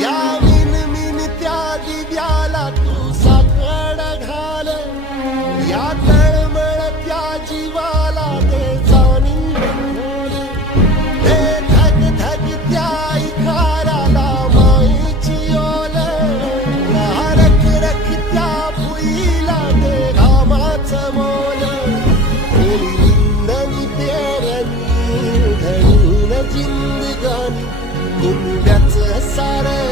या मिनमिनत्या दिव्याला तू साकड घाल, या तळमळत्या जीवाला ते जाणीव घाल. हे धग धगत्या इखाराला माईची ओल, या रखरखत्या भुईला ते घामाचं मोल. केली निंदणी पेरणी धरून जिंदगानी, कुंब्याचं सारं